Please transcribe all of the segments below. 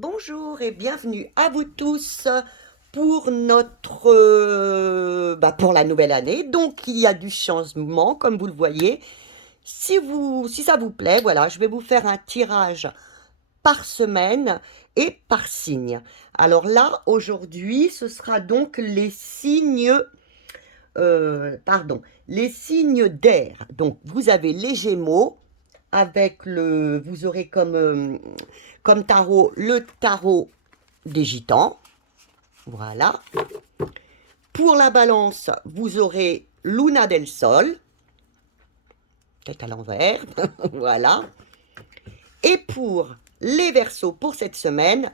Bonjour et bienvenue à vous tous pour notre pour la nouvelle année. Donc il y a du changement comme vous le voyez. Si ça vous plaît, voilà, je vais vous faire un tirage par semaine et par signe. Alors là, aujourd'hui, ce sera donc les signes les signes d'air. Donc vous avez les Gémeaux vous aurez comme tarot le tarot des gitans. Voilà. Pour la balance, vous aurez Luna del Sol, peut-être à l'envers. Voilà. Et pour les Verseaux pour cette semaine,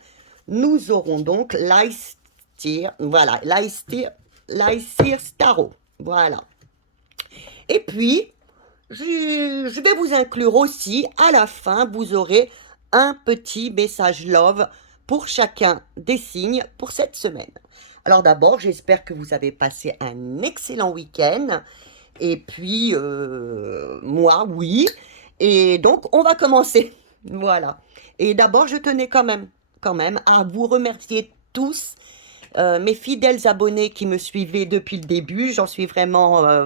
nous aurons donc l'Aestir, voilà, l'Aestir Tarot. Voilà. Et puis, je vais vous inclure aussi, à la fin, vous aurez un petit message love pour chacun des signes pour cette semaine. Alors d'abord, j'espère que vous avez passé un excellent week-end. Et puis, moi, oui. Et donc, on va commencer. Voilà. Et d'abord, je tenais quand même à vous remercier tous mes fidèles abonnés qui me suivaient depuis le début. J'en suis vraiment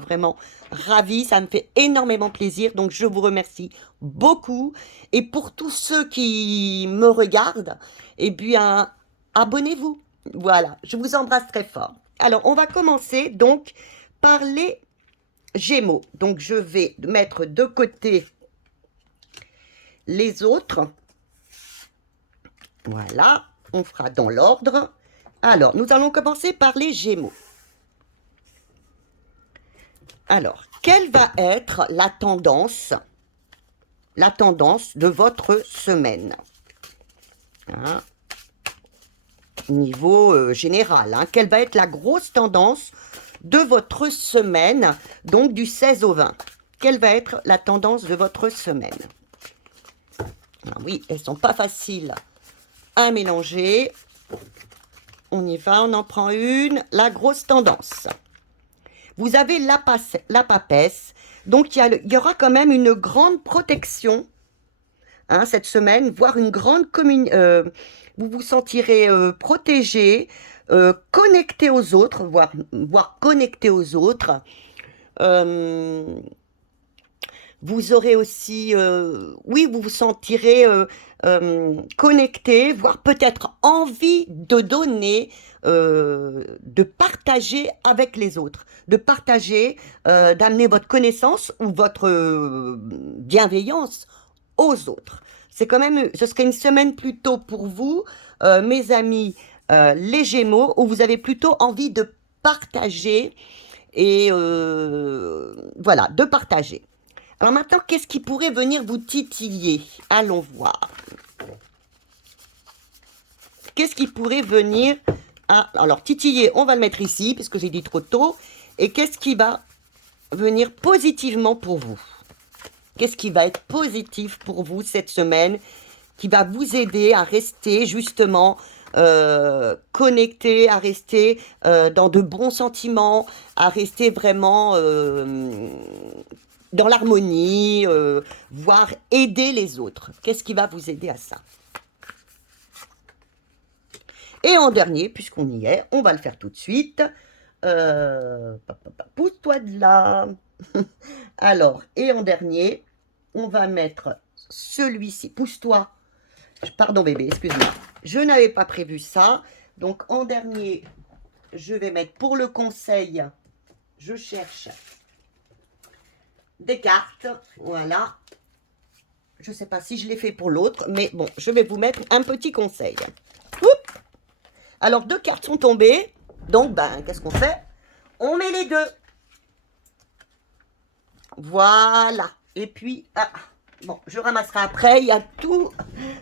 ravie. Ça me fait énormément plaisir. Donc, je vous remercie beaucoup. Et pour tous ceux qui me regardent, eh bien, abonnez-vous. Voilà, je vous embrasse très fort. Alors, on va commencer donc par les Gémeaux. Donc, je vais mettre de côté les autres. Voilà, on fera dans l'ordre. Alors, nous allons commencer par les Gémeaux. Alors, quelle va être la tendance de votre semaine, hein, niveau général, hein, quelle va être la grosse tendance de votre semaine, donc du 16 au 20. Quelle va être la tendance de votre semaine? Alors oui, elles sont pas faciles à mélanger. On y va, on en prend une. La grosse tendance. Vous avez la papesse. Donc, il y aura quand même une grande protection, hein, cette semaine, voire une grande communion. Vous vous sentirez protégé, connecté aux autres, voire connecté aux autres. Vous aurez aussi, oui, vous vous sentirez connecté, voire peut-être envie de donner, de partager avec les autres, de partager, d'amener votre connaissance ou votre bienveillance aux autres. C'est quand même, ce serait une semaine plutôt pour vous, mes amis, les Gémeaux, où vous avez plutôt envie de partager et voilà, de partager. Alors maintenant, qu'est-ce qui pourrait venir vous titiller? Allons voir. Qu'est-ce qui pourrait venir... Ah, alors, titiller, on va le mettre ici, puisque j'ai dit trop tôt. Et qu'est-ce qui va venir positivement pour vous? Qu'est-ce qui va être positif pour vous cette semaine, qui va vous aider à rester justement connecté, à rester dans de bons sentiments, à rester vraiment dans l'harmonie, voire aider les autres. Qu'est-ce qui va vous aider à ça? Et en dernier, puisqu'on y est, on va le faire tout de suite. Pousse-toi de là. Alors, et en dernier, on va mettre celui-ci. Pousse-toi. Pardon bébé, excuse-moi. Je n'avais pas prévu ça. Donc en dernier, je vais mettre pour le conseil, je cherche des cartes. Voilà. Je ne sais pas si je l'ai fait pour l'autre, mais bon, je vais vous mettre un petit conseil. Oups. Alors, 2 cartes sont tombées. Donc, qu'est-ce qu'on fait? On met les 2. Voilà. Et puis, bon, je ramasserai après. Il y a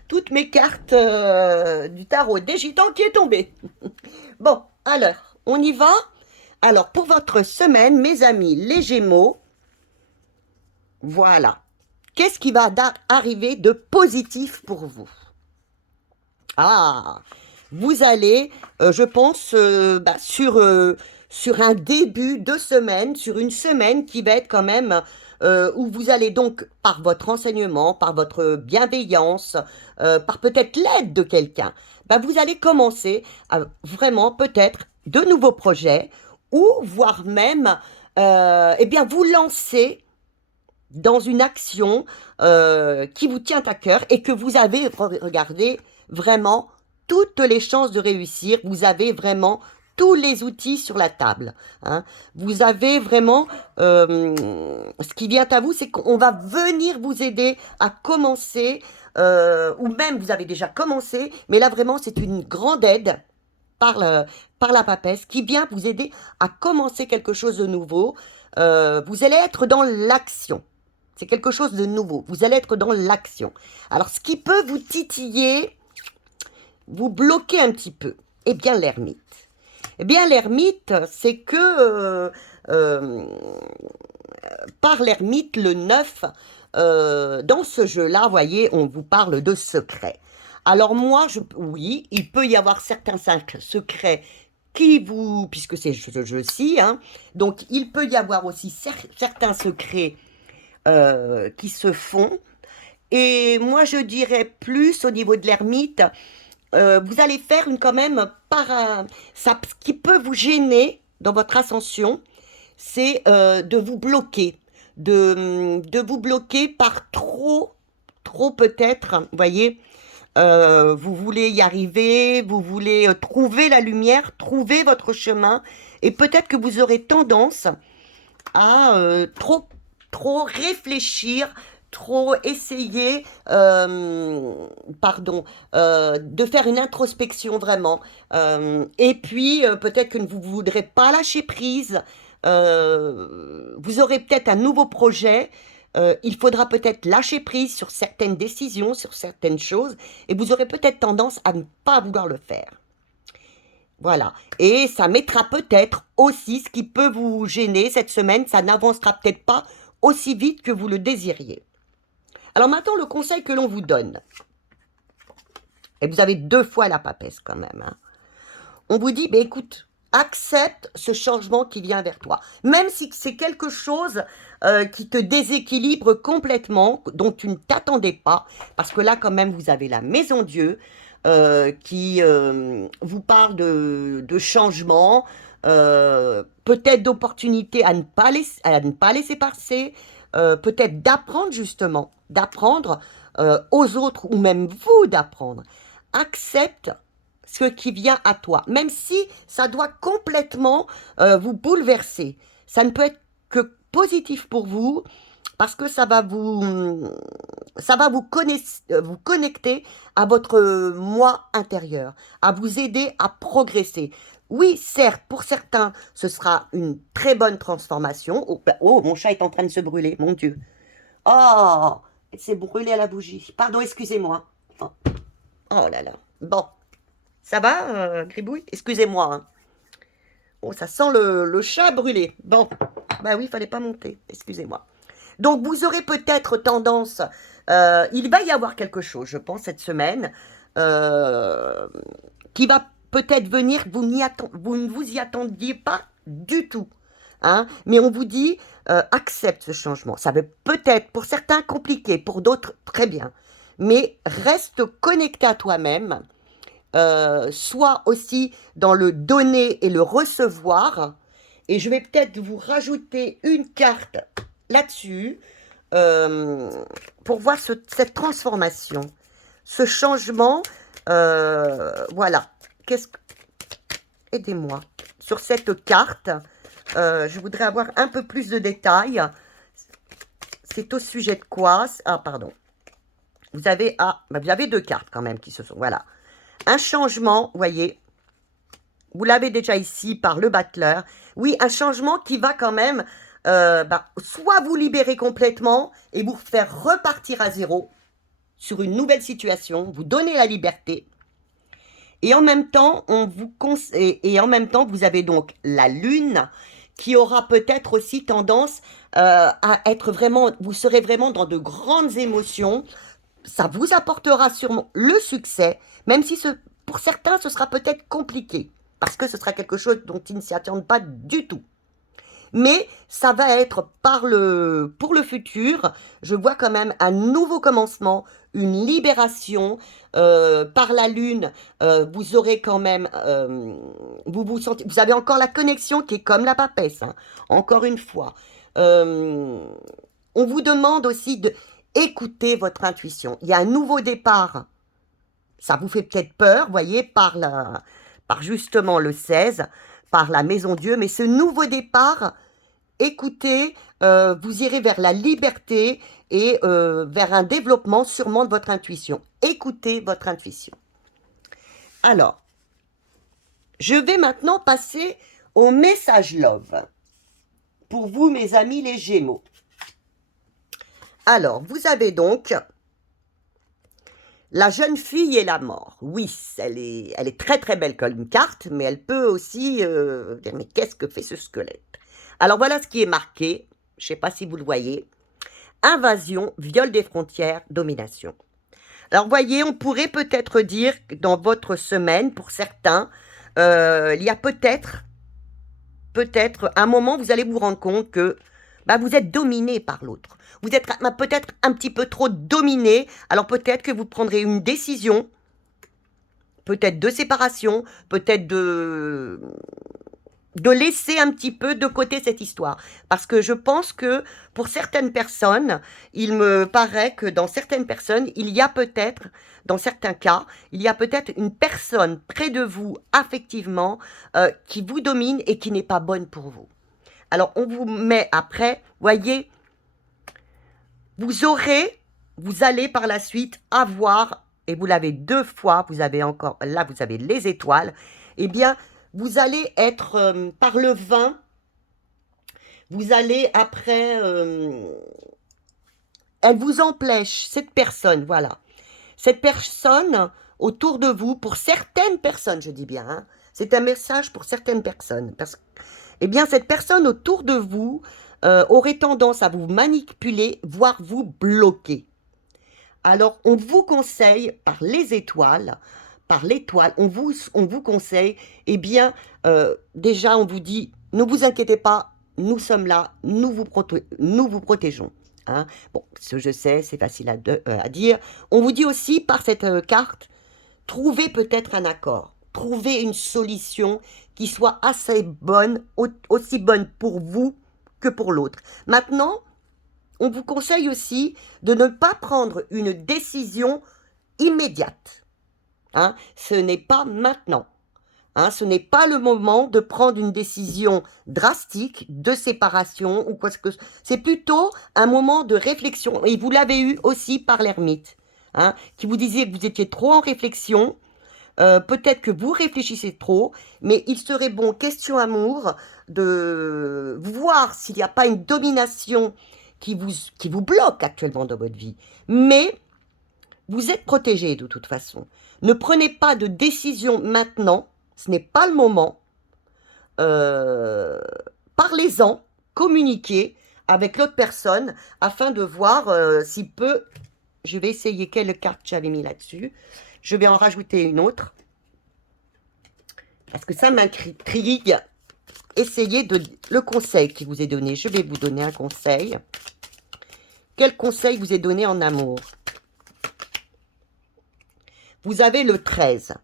toutes mes cartes du tarot des gitans qui est tombée. Bon, alors, on y va. Alors, pour votre semaine, mes amis, les Gémeaux, voilà. Qu'est-ce qui va arriver de positif pour vous? Ah, vous allez, je pense, sur un début de semaine, sur une semaine qui va être quand même où vous allez donc, par votre enseignement, par votre bienveillance, par peut-être l'aide de quelqu'un, ben vous allez commencer à vraiment peut-être de nouveaux projets, ou voire même, eh bien, vous lancer dans une action qui vous tient à cœur et que vous avez, regardez, vraiment toutes les chances de réussir. Vous avez vraiment tous les outils sur la table. Hein. Vous avez vraiment, ce qui vient à vous, c'est qu'on va venir vous aider à commencer, ou même vous avez déjà commencé, mais là vraiment c'est une grande aide par la papesse qui vient vous aider à commencer quelque chose de nouveau. Vous allez être dans l'action. C'est quelque chose de nouveau. Vous allez être dans l'action. Alors, ce qui peut vous titiller, vous bloquer un petit peu, eh bien, l'ermite. Eh bien, l'ermite, c'est que par l'ermite, le 9, dans ce jeu-là, voyez, on vous parle de secrets. Alors moi, oui, il peut y avoir certains secrets qui vous, puisque c'est ce jeu-ci, hein, donc il peut y avoir aussi certains secrets qui se font. Et moi, je dirais plus au niveau de l'ermite, vous allez faire quand même ça, ce qui peut vous gêner dans votre ascension, c'est de vous bloquer, de vous bloquer par trop peut-être, vous voyez, vous voulez y arriver, vous voulez trouver la lumière, trouver votre chemin, et peut-être que vous aurez tendance à trop réfléchir, trop essayer, pardon, de faire une introspection vraiment. Et puis, peut-être que vous ne voudrez pas lâcher prise. Vous aurez peut-être un nouveau projet. Il faudra peut-être lâcher prise sur certaines décisions, sur certaines choses. Et vous aurez peut-être tendance à ne pas vouloir le faire. Voilà. Et ça mettra peut-être aussi ce qui peut vous gêner cette semaine. Ça n'avancera peut-être pas aussi vite que vous le désiriez. Alors maintenant, le conseil que l'on vous donne. Et vous avez 2 fois la papesse quand même. Hein. On vous dit, écoute, accepte ce changement qui vient vers toi. Même si c'est quelque chose qui te déséquilibre complètement, dont tu ne t'attendais pas. Parce que là, quand même, vous avez la maison Dieu. Qui vous parle de changement, peut-être d'opportunités à ne pas laisser passer, peut-être d'apprendre justement, d'apprendre aux autres ou même vous d'apprendre. Accepte ce qui vient à toi, même si ça doit complètement vous bouleverser. Ça ne peut être que positif pour vous, parce que ça va vous connecter à votre moi intérieur, à vous aider à progresser. Oui, certes, pour certains, ce sera une très bonne transformation. Oh, mon chat est en train de se brûler, mon Dieu. Oh, il s'est brûlé à la bougie. Pardon, excusez-moi. Oh, oh là là. Bon, ça va, Gribouille? Excusez-moi. Hein. Oh, ça sent le chat brûlé. Bon, bah oui, il fallait pas monter. Excusez-moi. Donc, vous aurez peut-être tendance, il va y avoir quelque chose, je pense, cette semaine, qui va peut-être venir, vous ne vous y attendiez pas du tout. Hein, mais on vous dit, accepte ce changement. Ça va peut-être, pour certains, compliqué, pour d'autres, très bien. Mais reste connecté à toi-même, soit aussi dans le donner et le recevoir. Et je vais peut-être vous rajouter une carte là-dessus, pour voir cette transformation, ce changement, voilà. Aidez-moi. Sur cette carte, je voudrais avoir un peu plus de détails. C'est au sujet de quoi? Ah, pardon. Vous avez 2 cartes quand même qui se sont, voilà. Un changement, vous voyez, vous l'avez déjà ici par le battleur. Oui, un changement qui va quand même soit vous libérer complètement et vous faire repartir à zéro sur une nouvelle situation, vous donner la liberté. Et en même temps, vous avez donc la lune qui aura peut-être aussi tendance à être vraiment, vous serez vraiment dans de grandes émotions. Ça vous apportera sûrement le succès, même si pour certains, ce sera peut-être compliqué, parce que ce sera quelque chose dont ils ne s'y attendent pas du tout. Mais ça va être pour le futur, je vois quand même un nouveau commencement, une libération. Par la lune, vous aurez quand même, vous sentez, vous avez encore la connexion qui est comme la papesse, hein, encore une fois. Euh, on vous demande aussi de écouter votre intuition. Il y a un nouveau départ. Ça vous fait peut-être peur, voyez, par justement le 16, par la Maison Dieu, mais ce nouveau départ, écoutez, vous irez vers la liberté et vers un développement sûrement de votre intuition. Écoutez votre intuition. Alors, je vais maintenant passer au message love. Pour vous, mes amis les Gémeaux. Alors, vous avez donc la jeune fille et la mort. Oui, elle est très très belle comme une carte, mais elle peut aussi dire, mais qu'est-ce que fait ce squelette? Alors voilà ce qui est marqué, je ne sais pas si vous le voyez. Invasion, viol des frontières, domination. Alors voyez, on pourrait peut-être dire que dans votre semaine, pour certains, il y a peut-être un moment, vous allez vous rendre compte que bah, vous êtes dominé par l'autre. Vous êtes peut-être un petit peu trop dominé, alors peut-être que vous prendrez une décision, peut-être de séparation, peut-être de laisser un petit peu de côté cette histoire. Parce que je pense que pour certaines personnes, il me paraît que dans certaines personnes, il y a peut-être, dans certains cas, il y a peut-être une personne près de vous, affectivement, qui vous domine et qui n'est pas bonne pour vous. Alors, on vous met après, voyez, vous allez par la suite avoir, et vous l'avez 2 fois, vous avez encore, là vous avez les étoiles, eh bien, vous allez être par le 20, vous allez après, elle vous empêche, cette personne, voilà. Cette personne autour de vous, pour certaines personnes, je dis bien, hein, c'est un message pour certaines personnes, parce que, eh bien, cette personne autour de vous aurait tendance à vous manipuler, voire vous bloquer. Alors, on vous conseille, par les étoiles, par l'étoile, on vous conseille, eh bien, déjà, on vous dit, ne vous inquiétez pas, nous sommes là, nous vous protégeons. Hein. Bon, ce je sais, c'est facile à dire. On vous dit aussi, par cette carte, trouvez peut-être un accord, trouvez une solution qui soit assez bonne, aussi bonne pour vous que pour l'autre. Maintenant, on vous conseille aussi de ne pas prendre une décision immédiate. Hein. Ce n'est pas maintenant. Hein, ce n'est pas le moment de prendre une décision drastique de séparation ou quoi que ce soit. C'est plutôt un moment de réflexion. Et vous l'avez eu aussi par l'ermite, hein, qui vous disait que vous étiez trop en réflexion. Peut-être que vous réfléchissez trop, mais il serait bon, question amour, de voir s'il n'y a pas une domination qui vous bloque actuellement dans votre vie. Mais vous êtes protégé de toute façon. Ne prenez pas de décision maintenant, ce n'est pas le moment. Parlez-en, communiquez avec l'autre personne afin de voir s'il peut... Je vais essayer quelle carte j'avais mis là-dessus. Je vais en rajouter une autre. Parce que ça m'intrigue. Essayez le conseil qui vous est donné. Je vais vous donner un conseil. Quel conseil vous est donné en amour? Vous avez le 13.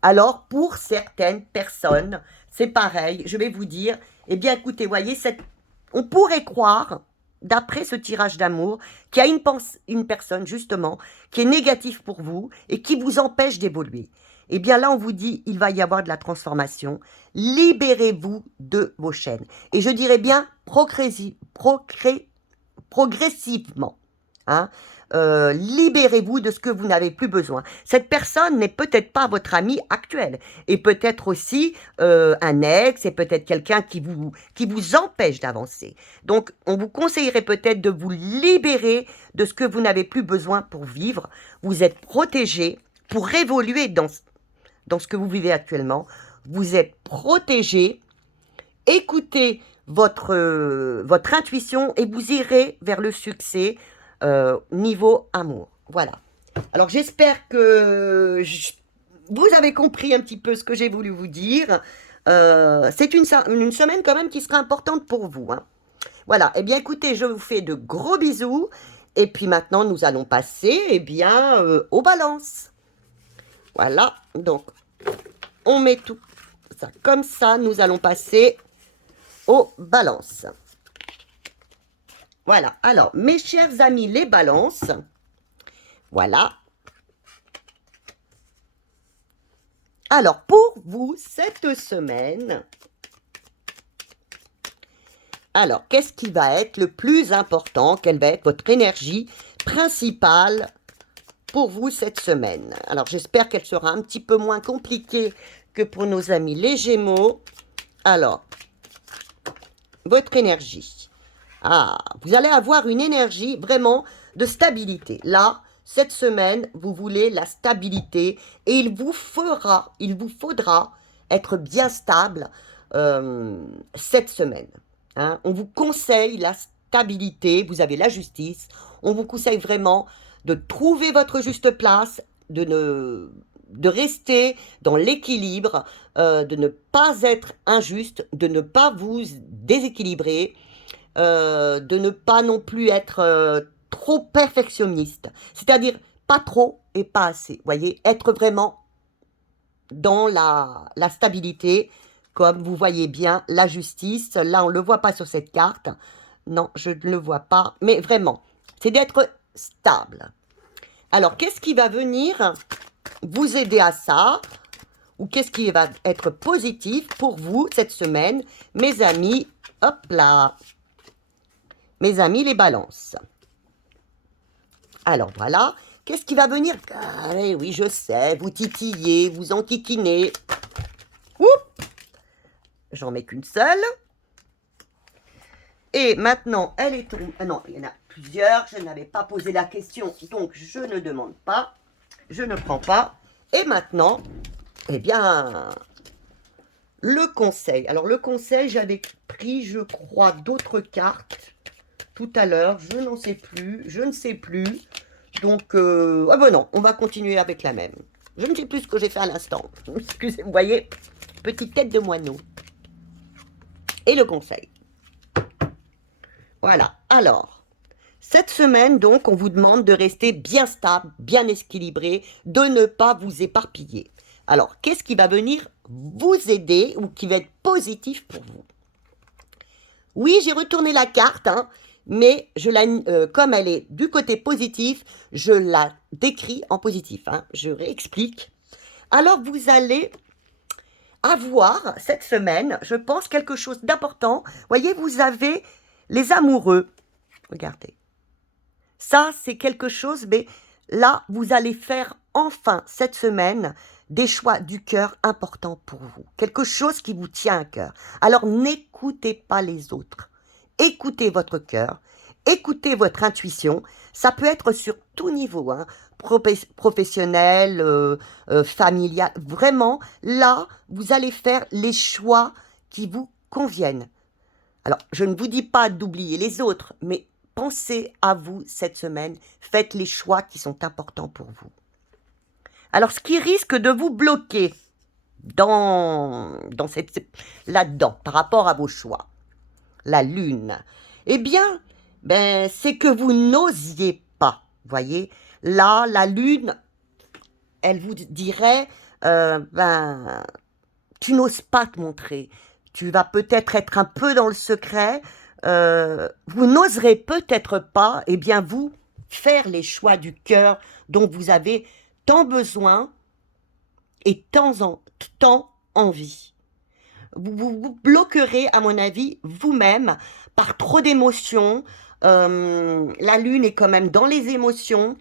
Alors, pour certaines personnes, c'est pareil. Je vais vous dire, eh bien, écoutez, voyez, on pourrait croire, d'après ce tirage d'amour, qu'il y a une personne, justement, qui est négative pour vous et qui vous empêche d'évoluer. Eh bien, là, on vous dit, il va y avoir de la transformation. Libérez-vous de vos chaînes. Et je dirais bien progressivement. Hein. Libérez-vous de ce que vous n'avez plus besoin. Cette personne n'est peut-être pas votre ami actuel, et peut-être aussi un ex, et peut-être quelqu'un qui vous empêche d'avancer. Donc, on vous conseillerait peut-être de vous libérer de ce que vous n'avez plus besoin pour vivre. Vous êtes protégé pour évoluer dans ce que vous vivez actuellement. Vous êtes protégé. Écoutez votre intuition et vous irez vers le succès niveau amour. Voilà. Alors, j'espère que vous avez compris un petit peu ce que j'ai voulu vous dire. C'est une semaine quand même qui sera importante pour vous, hein. Voilà, eh bien écoutez, je vous fais de gros bisous. Et puis maintenant, nous allons passer, eh bien, aux balances. Voilà, donc on met tout ça comme ça. Nous allons passer aux balances. Voilà, alors, mes chers amis, les balances. Voilà. Alors, pour vous, cette semaine, alors, qu'est-ce qui va être le plus important? Quelle va être votre énergie principale pour vous cette semaine? Alors, j'espère qu'elle sera un petit peu moins compliquée que pour nos amis les Gémeaux. Alors, votre énergie. Ah, vous allez avoir une énergie vraiment de stabilité. Là, cette semaine, vous voulez la stabilité et il vous faudra être bien stable cette semaine. Hein. On vous conseille la stabilité, vous avez la justice. On vous conseille vraiment de trouver votre juste place, de rester dans l'équilibre, de ne pas être injuste, de ne pas vous déséquilibrer, de ne pas non plus être trop perfectionniste. C'est-à-dire pas trop et pas assez. Voyez, être vraiment dans la stabilité, comme vous voyez bien, la justice. Là, on ne le voit pas sur cette carte. Non, je ne le vois pas. Mais vraiment, c'est d'être stable. Alors, qu'est-ce qui va venir vous aider à ça? Ou qu'est-ce qui va être positif pour vous cette semaine, mes amis? Hop là! Mes amis, les balances. Alors, voilà. Qu'est-ce qui va venir? Ah, oui, je sais, vous titillez, vous enquiquinez. Oups! J'en mets qu'une seule. Et maintenant, elle est tombée. Ah non, il y en a plusieurs. Je n'avais pas posé la question, donc je ne demande pas. Je ne prends pas. Et maintenant, eh bien, le conseil. Alors, le conseil, j'avais pris, je crois, d'autres cartes tout à l'heure. Je n'en sais plus. Je ne sais plus. Donc, ah ben non, on va continuer avec la même. Je ne sais plus ce que j'ai fait à l'instant. Excusez, vous voyez, petite tête de moineau. Et le conseil. Voilà, alors, cette semaine, donc, on vous demande de rester bien stable, bien équilibré, de ne pas vous éparpiller. Alors, qu'est-ce qui va venir vous aider ou qui va être positif pour vous? Oui, j'ai retourné la carte, hein, mais comme elle est du côté positif, je la décris en positif. Hein, je réexplique. Alors, vous allez avoir cette semaine, je pense, quelque chose d'important. Voyez, vous avez les amoureux. Regardez. Ça, c'est quelque chose, mais là, vous allez faire enfin cette semaine des choix du cœur importants pour vous. Quelque chose qui vous tient à cœur. Alors, n'écoutez pas les autres. Écoutez votre cœur. Écoutez votre intuition. Ça peut être sur tout niveau, hein, professionnel, familial. Vraiment, là, vous allez faire les choix qui vous conviennent. Alors, je ne vous dis pas d'oublier les autres, mais pensez à vous cette semaine. Faites les choix qui sont importants pour vous. Alors, ce qui risque de vous bloquer là-dedans, par rapport à vos choix, la lune, eh bien, c'est que vous n'osiez pas, voyez. Là, la lune, elle vous dirait, tu n'oses pas te montrer. Tu vas peut-être être un peu dans le secret. Vous n'oserez peut-être pas, eh bien, vous, faire les choix du cœur dont vous avez tant besoin et tant envie. Vous bloquerez, à mon avis, vous-même, par trop d'émotions. La lune est quand même dans les émotions,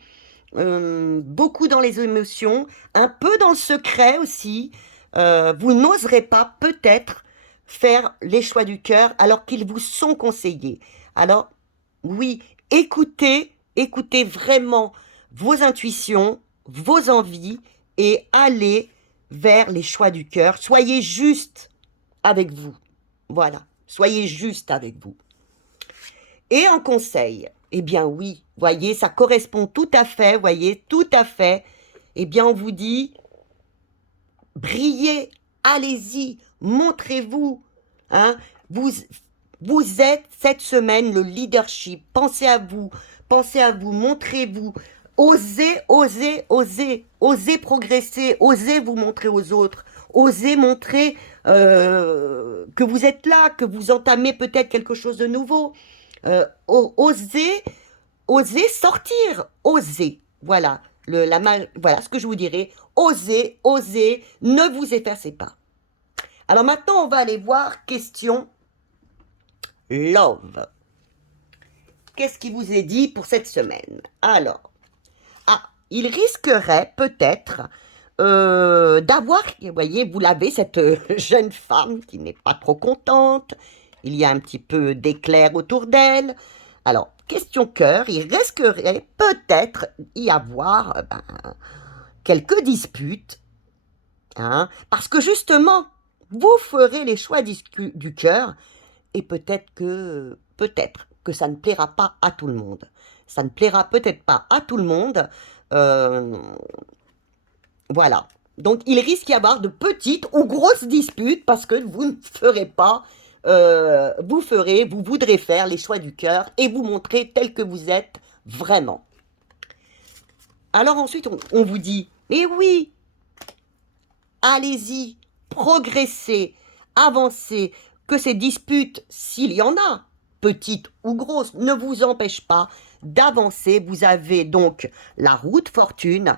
beaucoup dans les émotions, un peu dans le secret aussi. Vous n'oserez pas, peut-être, faire les choix du cœur alors qu'ils vous sont conseillés. Alors, oui, écoutez vraiment vos intuitions, vos envies et allez vers les choix du cœur. Soyez juste avec vous. Voilà, soyez juste avec vous. Et en conseil, eh bien oui, voyez, ça correspond tout à fait, voyez, tout à fait. Eh bien, on vous dit, brillez, allez-y, montrez-vous. Hein, vous êtes cette semaine le leadership. Pensez à vous, montrez-vous. Osez, osez, osez, osez progresser, osez vous montrer aux autres, osez montrer que vous êtes là, que vous entamez peut-être quelque chose de nouveau. Osez, osez sortir, osez. Voilà, voilà ce que je vous dirais. Osez, osez, ne vous effacez pas. Alors maintenant, on va aller voir question love. Qu'est-ce qui vous est dit pour cette semaine? Alors, il risquerait peut-être d'avoir, vous voyez, vous l'avez, cette jeune femme qui n'est pas trop contente. Il y a un petit peu d'éclair autour d'elle. Alors, question cœur, il risquerait peut-être y avoir quelques disputes. Hein, parce que justement, vous ferez les choix du cœur et peut-être que ça ne plaira pas à tout le monde. Ça ne plaira peut-être pas à tout le monde. Voilà. Donc, il risque d'y avoir de petites ou grosses disputes parce que vous ne ferez pas, vous voudrez faire les choix du cœur et vous montrer tel que vous êtes vraiment. Alors ensuite, on vous dit, mais oui, allez-y, progressez, avancez, que ces disputes, s'il y en a, petites ou grosses, ne vous empêchent pas d'avancer. Vous avez donc la route fortune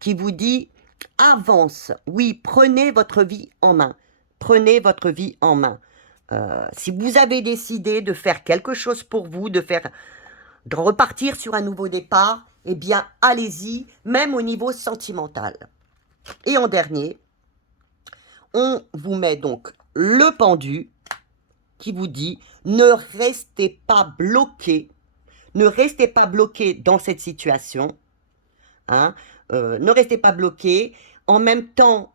qui vous dit avance. Oui, prenez votre vie en main. Prenez votre vie en main. Si vous avez décidé de faire quelque chose pour vous, de repartir sur un nouveau départ, eh bien, allez-y, même au niveau sentimental. Et en dernier, on vous met donc le pendu qui vous dit ne restez pas bloqué. Ne restez pas bloqué dans cette situation. Hein, ne restez pas bloqué. En même temps,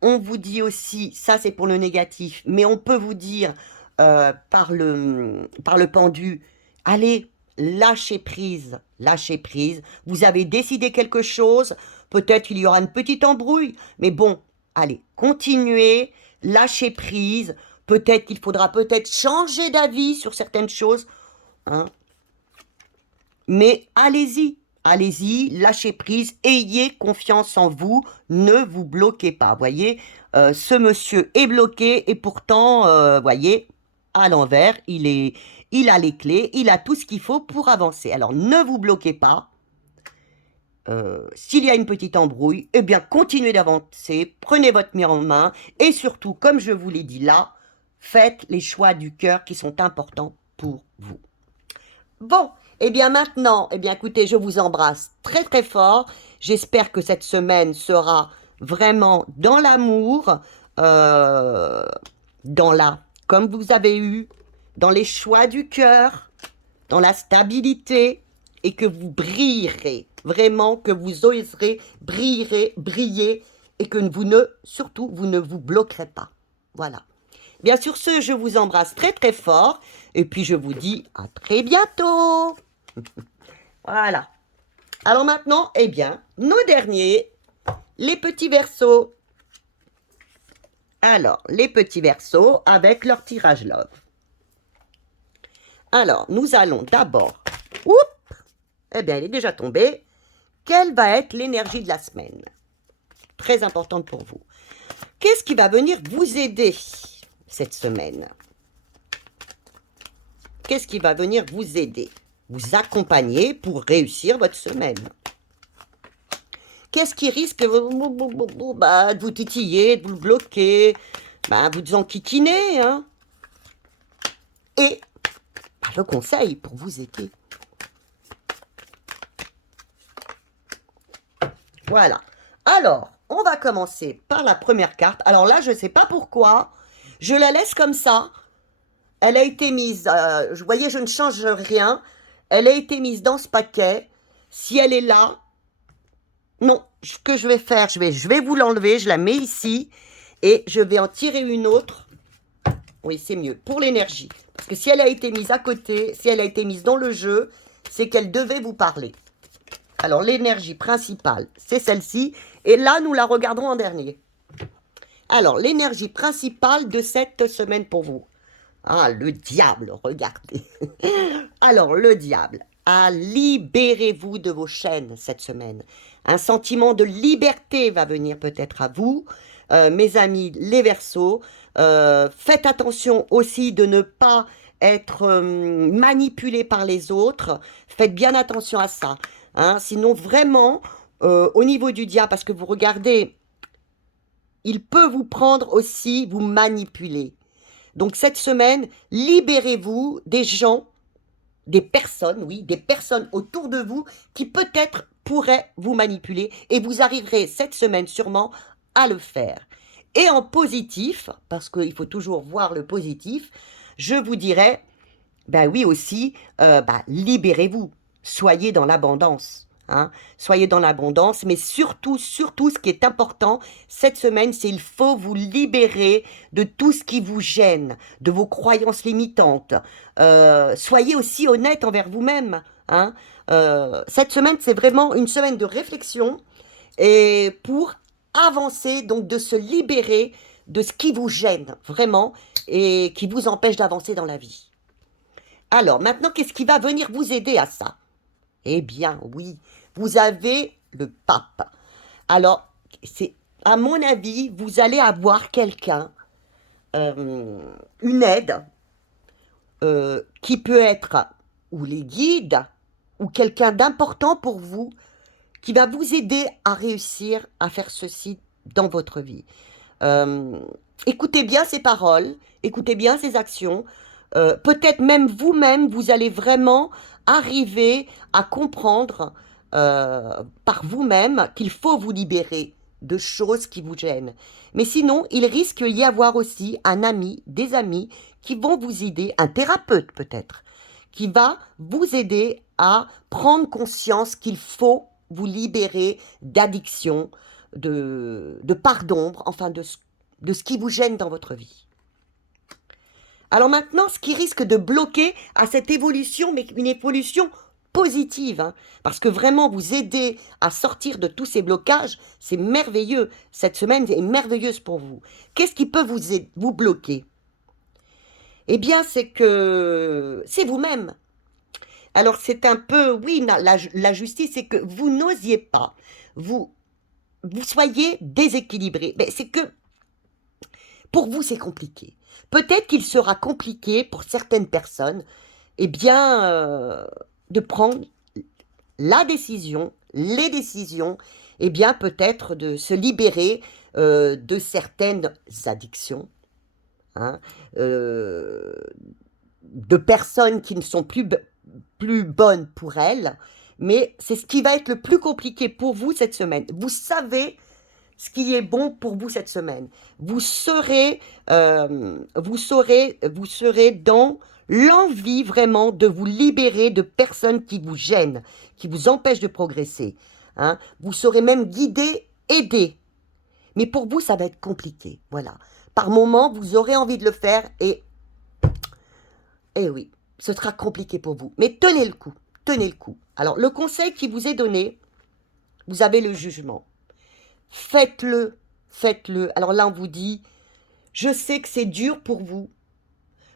on vous dit aussi, ça c'est pour le négatif, mais on peut vous dire par le pendu, allez, lâchez prise, lâchez prise. Vous avez décidé quelque chose, peut-être qu'il y aura une petite embrouille, mais bon, allez, continuez, lâchez prise. Peut-être qu'il faudra changer d'avis sur certaines choses. Hein. Mais allez-y, allez-y, lâchez prise, ayez confiance en vous, ne vous bloquez pas. Voyez, ce monsieur est bloqué et pourtant, voyez, à l'envers, il a les clés, il a tout ce qu'il faut pour avancer. Alors ne vous bloquez pas. S'il y a une petite embrouille, eh bien continuez d'avancer, prenez votre vie en main et surtout, comme je vous l'ai dit là, faites les choix du cœur qui sont importants pour vous. Bon, eh bien maintenant, eh bien écoutez, je vous embrasse très très fort. J'espère que cette semaine sera vraiment dans l'amour, comme vous avez eu, dans les choix du cœur, dans la stabilité, et que vous brillerez, vraiment, que vous oserez briller, et que surtout, vous ne vous bloquerez pas. Voilà. Bien sur ce, je vous embrasse très très fort, et puis je vous dis à très bientôt. Voilà. Alors maintenant, eh bien, nos derniers, les petits Verseaux. Alors, les petits Verseaux avec leur tirage love. Alors, nous allons d'abord, eh bien, elle est déjà tombée. Quelle va être l'énergie de la semaine? Très importante pour vous. Qu'est-ce qui va venir vous aider cette semaine? Qu'est-ce qui va venir vous aider? Vous accompagner pour réussir votre semaine? Qu'est-ce qui risque de vous titiller, de vous bloquer, vous enquiquiner, hein? Et le conseil pour vous aider. Voilà. Alors, on va commencer par la première carte. Alors là, je ne sais pas pourquoi. Je la laisse comme ça. Elle a été mise, vous voyez, je ne change rien. Elle a été mise dans ce paquet. Si elle est là, non, ce que je vais faire, je vais vous l'enlever, je la mets ici. Et je vais en tirer une autre. Oui, c'est mieux, pour l'énergie. Parce que si elle a été mise à côté, si elle a été mise dans le jeu, c'est qu'elle devait vous parler. Alors, l'énergie principale, c'est celle-ci. Et là, nous la regarderons en dernier. Alors, l'énergie principale de cette semaine pour vous. Ah, le diable, regardez. Alors, le diable. Ah, libérez-vous de vos chaînes cette semaine. Un sentiment de liberté va venir peut-être à vous. Mes amis, les Verseaux, faites attention aussi de ne pas être manipulé par les autres. Faites bien attention à ça. Hein. Sinon, vraiment, au niveau du diable, parce que vous regardez, il peut vous prendre aussi, vous manipuler. Donc cette semaine, libérez-vous des gens, des personnes, oui, des personnes autour de vous qui peut-être pourraient vous manipuler et vous arriverez cette semaine sûrement à le faire. Et en positif, parce qu'il faut toujours voir le positif, je vous dirais, ben oui aussi, libérez-vous, soyez dans l'abondance. Hein. Soyez dans l'abondance, mais surtout, surtout, ce qui est important cette semaine, c'est il faut vous libérer de tout ce qui vous gêne, de vos croyances limitantes. Soyez aussi honnête envers vous-même. Hein. Cette semaine, c'est vraiment une semaine de réflexion et pour avancer, donc de se libérer de ce qui vous gêne vraiment et qui vous empêche d'avancer dans la vie. Alors, maintenant, qu'est-ce qui va venir vous aider à ça? Eh bien, oui, vous avez le pape. Alors, c'est, à mon avis, vous allez avoir quelqu'un, une aide, qui peut être, ou les guides, ou quelqu'un d'important pour vous, qui va vous aider à réussir à faire ceci dans votre vie. Écoutez bien ces paroles, écoutez bien ces actions. Peut-être même vous-même, vous allez vraiment arriver à comprendre par vous-même qu'il faut vous libérer de choses qui vous gênent. Mais sinon, il risque d'y avoir aussi un ami, des amis qui vont vous aider, un thérapeute peut-être, qui va vous aider à prendre conscience qu'il faut vous libérer d'addiction, de part d'ombre, enfin de ce qui vous gêne dans votre vie. Alors maintenant, ce qui risque de bloquer à cette évolution, mais une évolution positive, hein, parce que vraiment vous aider à sortir de tous ces blocages, c'est merveilleux. Cette semaine est merveilleuse pour vous. Qu'est-ce qui peut vous bloquer? Eh bien, c'est que c'est vous-même. Alors c'est un peu, oui, la justice, c'est que vous n'osiez pas, vous soyez déséquilibré. Mais c'est que pour vous, c'est compliqué. Peut-être qu'il sera compliqué pour certaines personnes, eh bien, de prendre la décision, les décisions, eh bien, peut-être de se libérer de certaines addictions, hein, de personnes qui ne sont plus bonnes pour elles. Mais c'est ce qui va être le plus compliqué pour vous cette semaine. Vous savez ce qui est bon pour vous cette semaine. Vous serez dans l'envie vraiment de vous libérer de personnes qui vous gênent, qui vous empêchent de progresser. Hein. Vous serez même guidé, aidé. Mais pour vous, ça va être compliqué. Voilà. Par moments, vous aurez envie de le faire et oui, ce sera compliqué pour vous. Mais tenez le coup. Tenez le coup. Alors, le conseil qui vous est donné, vous avez le jugement. Faites-le, faites-le. Alors là, on vous dit, je sais que c'est dur pour vous.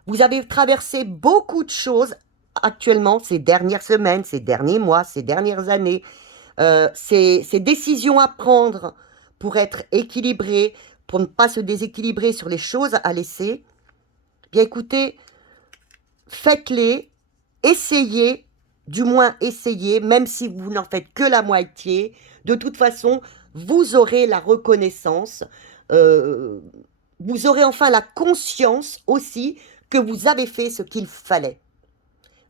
Vous avez traversé beaucoup de choses actuellement, ces dernières semaines, ces derniers mois, ces dernières années. Ces décisions à prendre pour être équilibré, pour ne pas se déséquilibrer sur les choses à laisser. Bien écoutez, faites-les, essayez, du moins essayez, même si vous n'en faites que la moitié. De toute façon, vous aurez la reconnaissance, vous aurez enfin la conscience aussi que vous avez fait ce qu'il fallait.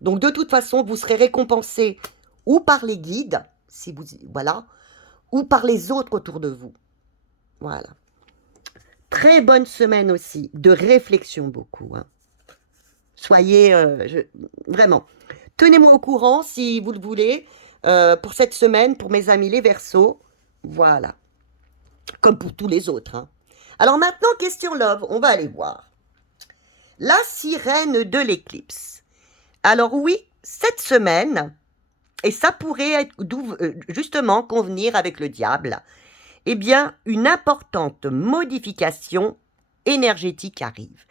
Donc de toute façon, vous serez récompensé ou par les guides, si vous, voilà, ou par les autres autour de vous. Voilà. Très bonne semaine aussi, de réflexion beaucoup. Hein. Soyez, vraiment, tenez-moi au courant si vous le voulez, pour cette semaine, pour mes amis les Verseaux. Voilà. Comme pour tous les autres. Hein. Alors maintenant, question love, on va aller voir. La sirène de l'éclipse. Alors oui, cette semaine, et ça pourrait être justement convenir avec le diable, eh bien, une importante modification énergétique arrive.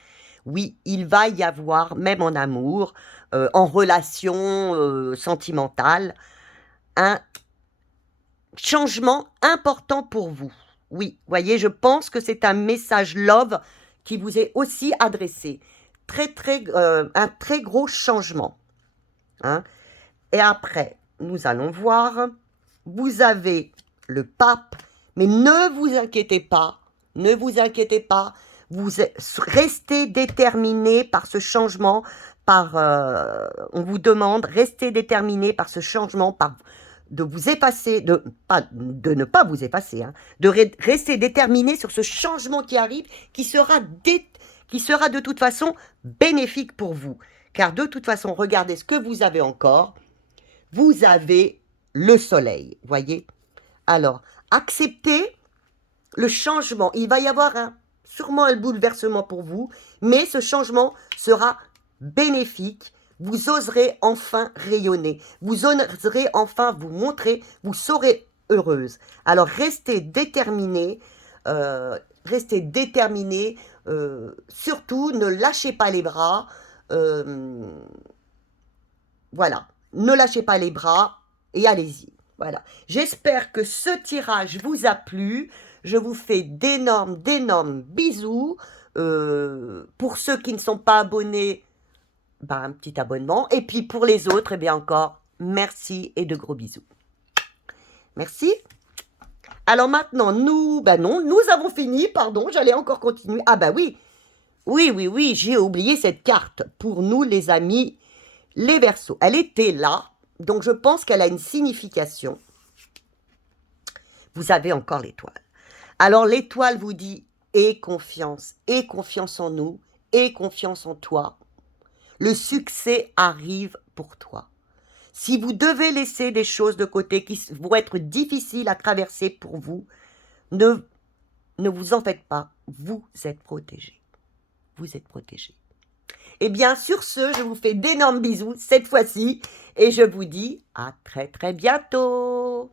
Oui, il va y avoir, même en amour, en relation sentimentale, un changement important pour vous. Oui, voyez, je pense que c'est un message love qui vous est aussi adressé. Un très gros changement. Hein. Et après, nous allons voir, vous avez le pape, mais ne vous inquiétez pas, ne vous inquiétez pas, restez déterminé par ce changement, on vous demande, restez déterminé par ce changement, de vous effacer, de ne pas vous effacer, hein, rester déterminé sur ce changement qui arrive, qui sera de toute façon bénéfique pour vous. Car de toute façon, regardez ce que vous avez encore. Vous avez le soleil, voyez. Alors, acceptez le changement. Il va y avoir sûrement un bouleversement pour vous, mais ce changement sera bénéfique. Vous oserez enfin rayonner. Vous oserez enfin vous montrer. Vous serez heureuse. Alors, restez déterminés. Surtout, ne lâchez pas les bras. Voilà. Ne lâchez pas les bras et allez-y. Voilà. J'espère que ce tirage vous a plu. Je vous fais d'énormes bisous. Pour ceux qui ne sont pas abonnés, ben, un petit abonnement. Et puis pour les autres, eh bien encore, merci et de gros bisous. Merci. Alors maintenant, nous avons fini, pardon, j'allais encore continuer. Ah bah oui, oui, j'ai oublié cette carte. Pour nous, les amis, les Verseaux. Elle était là, donc je pense qu'elle a une signification. Vous avez encore l'étoile. Alors l'étoile vous dit, aie confiance en nous, aie confiance en toi. Le succès arrive pour toi. Si vous devez laisser des choses de côté qui vont être difficiles à traverser pour vous, ne vous en faites pas, vous êtes protégés. Vous êtes protégés. Et bien sur ce, je vous fais d'énormes bisous cette fois-ci et je vous dis à très bientôt.